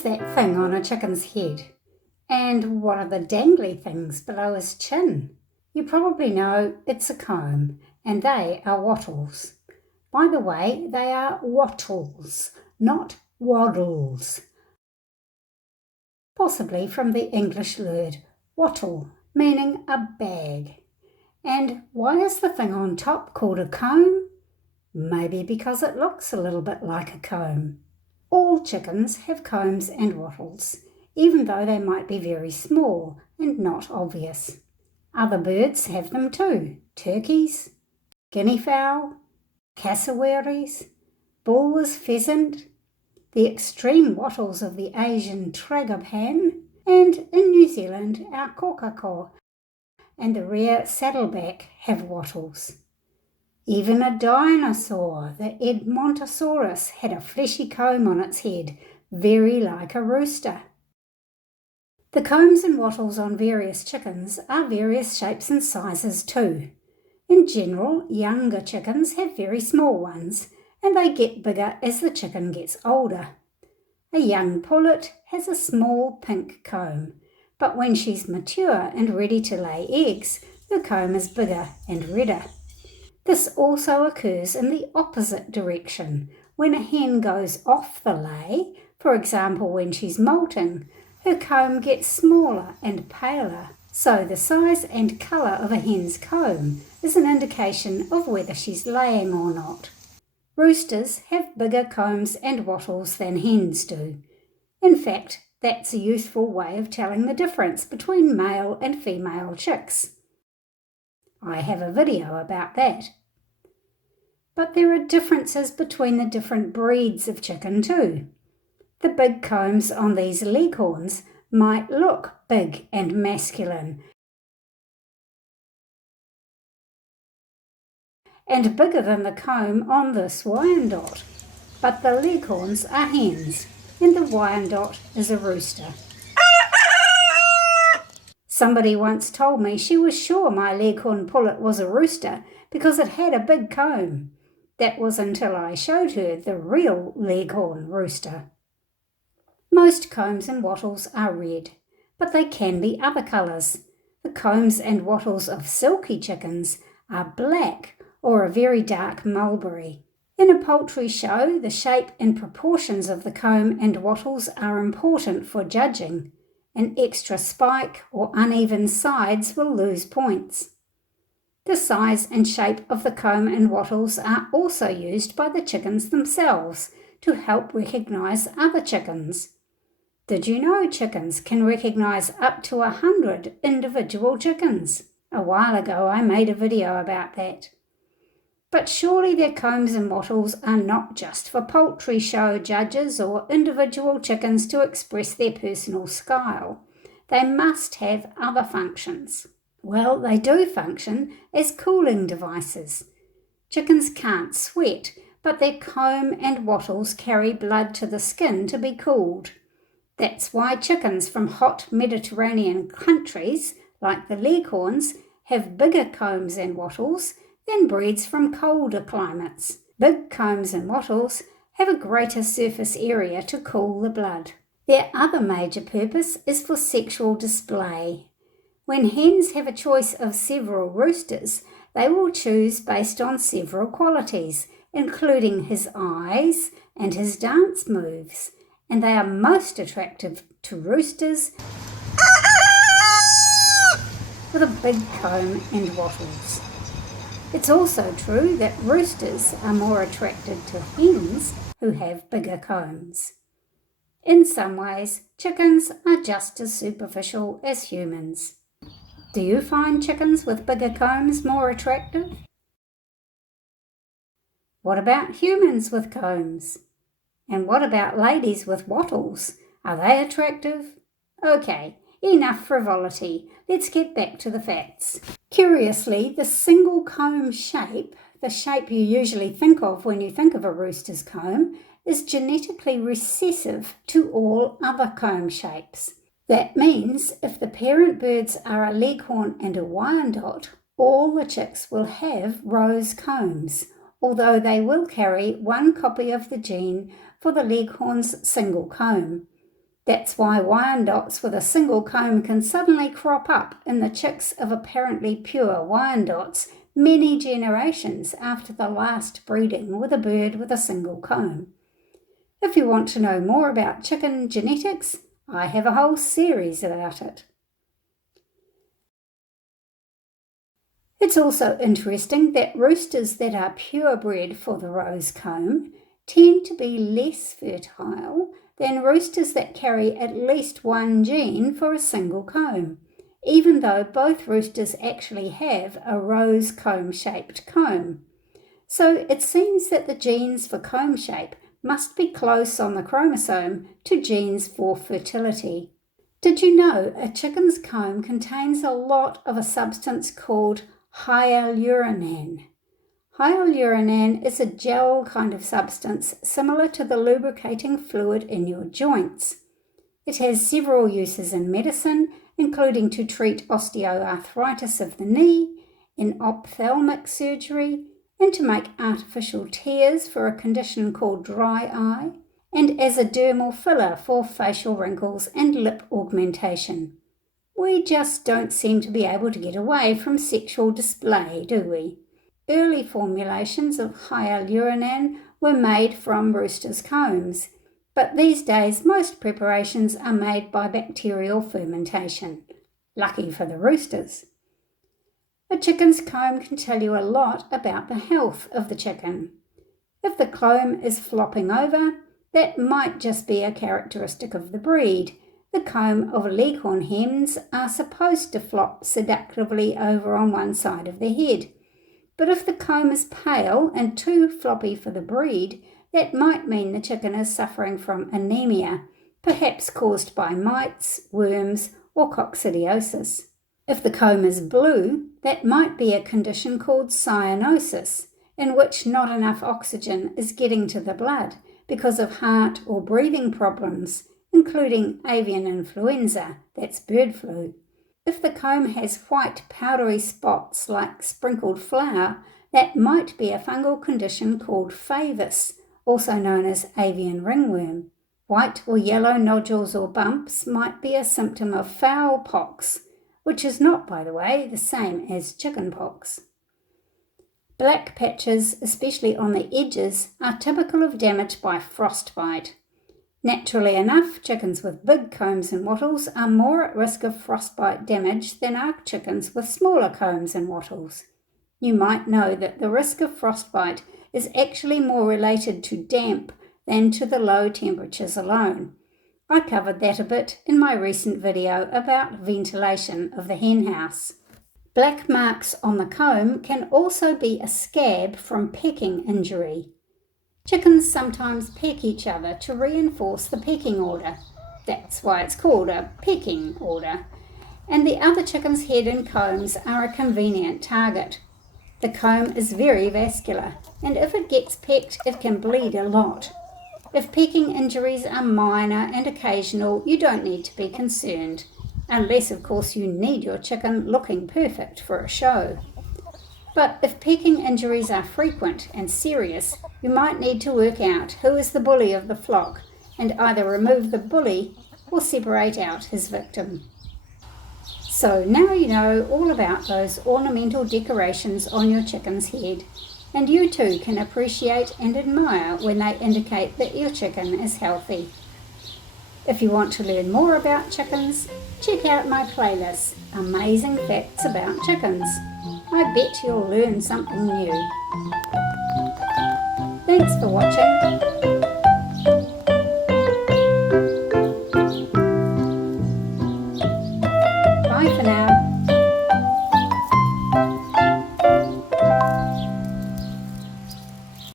is that thing on a chicken's head? And what are the dangly things below his chin? You probably know it's a comb, and they are wattles. By the way, they are wattles, not waddles. Possibly from the English word wattle, meaning a bag. And why is the thing on top called a comb? Maybe because it looks a little bit like a comb. All chickens have combs and wattles, even though they might be very small and not obvious. Other birds have them too: turkeys, guinea fowl, cassowaries, bulls, pheasant, the extreme wattles of the Asian tragopan, and in New Zealand our kōkako and the rare saddleback have wattles. Even a dinosaur, the Edmontosaurus, had a fleshy comb on its head, very like a rooster. The combs and wattles on various chickens are various shapes and sizes too. In general, younger chickens have very small ones, and they get bigger as the chicken gets older. A young pullet has a small pink comb, but when she's mature and ready to lay eggs, the comb is bigger and redder. This also occurs in the opposite direction. When a hen goes off the lay, for example when she's molting, her comb gets smaller and paler. So the size and colour of a hen's comb is an indication of whether she's laying or not. Roosters have bigger combs and wattles than hens do. In fact, that's a useful way of telling the difference between male and female chicks. I have a video about that. But there are differences between the different breeds of chicken too. The big combs on these Leghorns might look big and masculine and bigger than the comb on this Wyandotte, but the Leghorns are hens and the Wyandotte is a rooster. Somebody once told me she was sure my Leghorn pullet was a rooster because it had a big comb. That was until I showed her the real Leghorn rooster. Most combs and wattles are red, but they can be other colours. The combs and wattles of Silkie chickens are black or a very dark mulberry. In a poultry show, the shape and proportions of the comb and wattles are important for judging. An extra spike or uneven sides will lose points. The size and shape of the comb and wattles are also used by the chickens themselves to help recognise other chickens. Did you know chickens can recognise up to 100 individual chickens? A while ago I made a video about that. But surely their combs and wattles are not just for poultry show judges or individual chickens to express their personal style. They must have other functions. Well, they do function as cooling devices. Chickens can't sweat, but their comb and wattles carry blood to the skin to be cooled. That's why chickens from hot Mediterranean countries, like the Leghorns, have bigger combs and wattles than breeds from colder climates. Big combs and wattles have a greater surface area to cool the blood. Their other major purpose is for sexual display. When hens have a choice of several roosters, they will choose based on several qualities, including his eyes and his dance moves, and they are most attractive to roosters with a big comb and wattles. It's also true that roosters are more attracted to hens who have bigger combs. In some ways, chickens are just as superficial as humans. Do you find chickens with bigger combs more attractive? What about humans with combs? And what about ladies with wattles? Are they attractive? Okay, enough frivolity. Let's get back to the facts. Curiously, the single comb shape, the shape you usually think of when you think of a rooster's comb, is genetically recessive to all other comb shapes. That means if the parent birds are a Leghorn and a Wyandotte, all the chicks will have rose combs, although they will carry one copy of the gene for the Leghorn's single comb. That's why Wyandottes with a single comb can suddenly crop up in the chicks of apparently pure Wyandottes many generations after the last breeding with a bird with a single comb. If you want to know more about chicken genetics, I have a whole series about it. It's also interesting that roosters that are purebred for the rose comb tend to be less fertile than roosters that carry at least one gene for a single comb, even though both roosters actually have a rose comb-shaped comb. So it seems that the genes for comb shape must be close on the chromosome to genes for fertility. Did you know a chicken's comb contains a lot of a substance called hyaluronic? Hyaluronic is a gel kind of substance similar to the lubricating fluid in your joints. It has several uses in medicine, including to treat osteoarthritis of the knee, in ophthalmic surgery, and to make artificial tears for a condition called dry eye, and as a dermal filler for facial wrinkles and lip augmentation. We just don't seem to be able to get away from sexual display, do we? Early formulations of hyaluronic were made from roosters' combs, but these days most preparations are made by bacterial fermentation. Lucky for the roosters. A chicken's comb can tell you a lot about the health of the chicken. If the comb is flopping over, that might just be a characteristic of the breed. The comb of Leghorn hens are supposed to flop seductively over on one side of the head. But if the comb is pale and too floppy for the breed, that might mean the chicken is suffering from anemia, perhaps caused by mites, worms, or coccidiosis. If the comb is blue, that might be a condition called cyanosis, in which not enough oxygen is getting to the blood because of heart or breathing problems, including avian influenza, that's bird flu. If the comb has white powdery spots like sprinkled flour, that might be a fungal condition called favus, also known as avian ringworm. White or yellow nodules or bumps might be a symptom of fowl pox, which is not, by the way, the same as chicken pox. Black patches, especially on the edges, are typical of damage by frostbite. Naturally enough, chickens with big combs and wattles are more at risk of frostbite damage than are chickens with smaller combs and wattles. You might know that the risk of frostbite is actually more related to damp than to the low temperatures alone. I covered that a bit in my recent video about ventilation of the hen house. Black marks on the comb can also be a scab from pecking injury. Chickens sometimes peck each other to reinforce the pecking order. That's why it's called a pecking order. And the other chicken's head and combs are a convenient target. The comb is very vascular, and if it gets pecked, it can bleed a lot. If pecking injuries are minor and occasional, you don't need to be concerned, unless of course you need your chicken looking perfect for a show. But if pecking injuries are frequent and serious, you might need to work out who is the bully of the flock and either remove the bully or separate out his victim. So now you know all about those ornamental decorations on your chicken's head, and you too can appreciate and admire when they indicate that your chicken is healthy. If you want to learn more about chickens, check out my playlist, Amazing Facts About Chickens. I bet you'll learn something new. Thanks for watching. Bye for now.